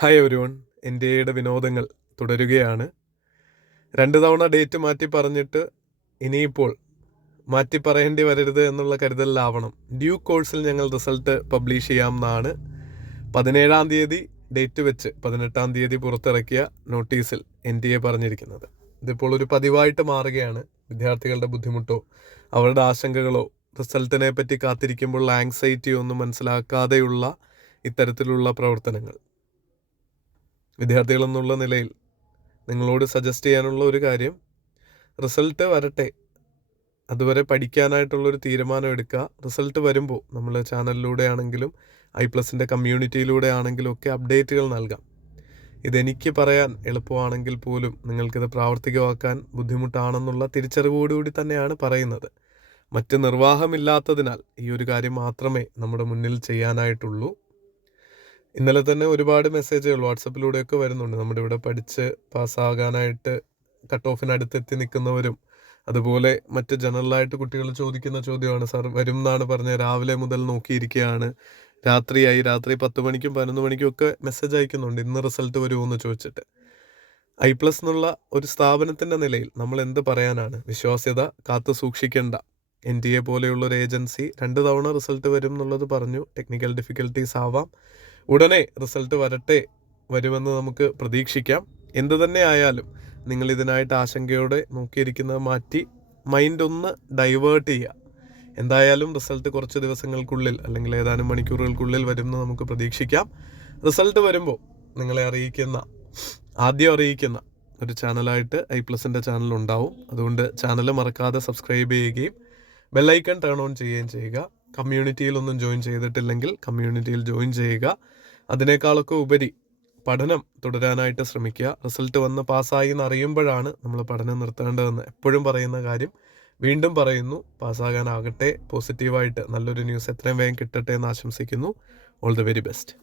Hi everyone, ഇന്ത്യയുടെ വിനോദങ്ങൾ തുടരുകയാണ്. 2 തവണ ഡേറ്റ് മാറ്റി പറഞ്ഞിട്ട് ഇനിയിപ്പോൾ മാറ്റി പറയേണ്ടി വരരുത് എന്നുള്ള കരുതലിലാവണം. ഡ്യൂ കോഴ്സിൽ ഞങ്ങൾ റിസൾട്ട് പബ്ലിഷ് ചെയ്യാമെന്നാണ് 17-ാം തീയതി ഡേറ്റ് വെച്ച് 18-ാം തീയതി പുറത്തിറക്കിയ നോട്ടീസിൽ NTA പറഞ്ഞിരിക്കുന്നത്. ഇതിപ്പോൾ ഒരു പതിവായിട്ട് മാറുകയാണ്. വിദ്യാർത്ഥികളുടെ ബുദ്ധിമുട്ടോ അവരുടെ ആശങ്കകളോ റിസൾട്ടിനെ പറ്റി കാത്തിരിക്കുമ്പോൾ ആങ്സൈറ്റിയോ ഒന്നും മനസ്സിലാക്കാതെയുള്ള ഇത്തരത്തിലുള്ള പ്രവർത്തനങ്ങൾ. വിദ്യാർത്ഥികളെന്നുള്ള നിലയിൽ നിങ്ങളോട് സജസ്റ്റ് ചെയ്യാനുള്ള ഒരു കാര്യം, റിസൾട്ട് വരട്ടെ, അതുവരെ പഠിക്കാനായിട്ടുള്ളൊരു തീരുമാനം എടുക്കുക. റിസൾട്ട് വരുമ്പോൾ നമ്മൾ ചാനലിലൂടെ ആണെങ്കിലും i+ൻ്റെ കമ്മ്യൂണിറ്റിയിലൂടെ ആണെങ്കിലും ഒക്കെ അപ്ഡേറ്റുകൾ നൽകാം. ഇതെനിക്ക് പറയാൻ എളുപ്പമാണെങ്കിൽ പോലും നിങ്ങൾക്കിത് പ്രാവർത്തികമാക്കാൻ ബുദ്ധിമുട്ടാണെന്നുള്ള തിരിച്ചറിവോടുകൂടി തന്നെയാണ് പറയുന്നത്. മറ്റ് നിർവാഹമില്ലാത്തതിനാൽ ഈ ഒരു കാര്യം മാത്രമേ നമ്മുടെ മുന്നിൽ ചെയ്യാനായിട്ടുള്ളൂ. ഇന്നലെ തന്നെ ഒരുപാട് മെസ്സേജുകൾ വാട്സപ്പിലൂടെയൊക്കെ വരുന്നുണ്ട്. നമ്മുടെ ഇവിടെ പഠിച്ച് പാസ്സാകാനായിട്ട് കട്ട് ഓഫിനടുത്തെത്തി നിൽക്കുന്നവരും അതുപോലെ മറ്റ് ജനറലായിട്ട് കുട്ടികൾ ചോദിക്കുന്ന ചോദ്യമാണ്, സാർ വരും എന്നാണ് പറഞ്ഞത്, രാവിലെ മുതൽ നോക്കിയിരിക്കുകയാണ്, രാത്രി 10 മണിക്കും 11 മണിക്കും ഒക്കെ മെസ്സേജ് അയക്കുന്നുണ്ട്, ഇന്ന് റിസൾട്ട് വരുമോ എന്ന് ചോദിച്ചിട്ട്. i+ എന്നുള്ള ഒരു സ്ഥാപനത്തിൻ്റെ നിലയിൽ നമ്മൾ എന്ത് പറയാനാണ്? വിശ്വാസ്യത കാത്തു സൂക്ഷിക്കേണ്ട NTA പോലെയുള്ളൊരു ഏജൻസി 2 തവണ റിസൾട്ട് വരും എന്നുള്ളത് പറഞ്ഞു. ടെക്നിക്കൽ ഡിഫിക്കൽട്ടീസ് ആവാം, ഉടനെ റിസൾട്ട് വരുമെന്ന് നമുക്ക് പ്രതീക്ഷിക്കാം. എന്തു തന്നെ ആയാലും നിങ്ങൾ ഇതിനായിട്ട് ആശങ്കയോടെ നോക്കിയിരിക്കുന്നത് മാറ്റി മൈൻഡ് ഒന്ന് ഡൈവേർട്ട് ചെയ്യുക. എന്തായാലും റിസൾട്ട് കുറച്ച് ദിവസങ്ങൾക്കുള്ളിൽ അല്ലെങ്കിൽ ഏതാനും മണിക്കൂറുകൾക്കുള്ളിൽ വരുമെന്ന് നമുക്ക് പ്രതീക്ഷിക്കാം. റിസൾട്ട് വരുമ്പോൾ നിങ്ങളെ ആദ്യം അറിയിക്കുന്ന ഒരു ചാനലായിട്ട് i+ൻ്റെ ചാനൽ ഉണ്ടാവും. അതുകൊണ്ട് ചാനൽ മറക്കാതെ സബ്സ്ക്രൈബ് ചെയ്യുകയും ബെല്ലൈക്കൺ ടേൺ ഓൺ ചെയ്യുകയും ചെയ്യുക. കമ്മ്യൂണിറ്റിയിലൊന്നും ജോയിൻ ചെയ്തിട്ടില്ലെങ്കിൽ കമ്മ്യൂണിറ്റിയിൽ ജോയിൻ ചെയ്യുക. അതിനേക്കാളൊക്കെ ഉപരി പഠനം തുടരാനായിട്ട് ശ്രമിക്കുക. റിസൾട്ട് വന്ന് പാസ്സായി എന്നറിയുമ്പോഴാണ് നമ്മൾ പഠനം നിർത്തേണ്ടതെന്ന് എപ്പോഴും പറയുന്ന കാര്യം വീണ്ടും പറയുന്നു. പാസ്സാകാനാകട്ടെ, പോസിറ്റീവായിട്ട് നല്ലൊരു ന്യൂസ് എത്രയും വേഗം കിട്ടട്ടെ എന്ന് ആശംസിക്കുന്നു. All the very best.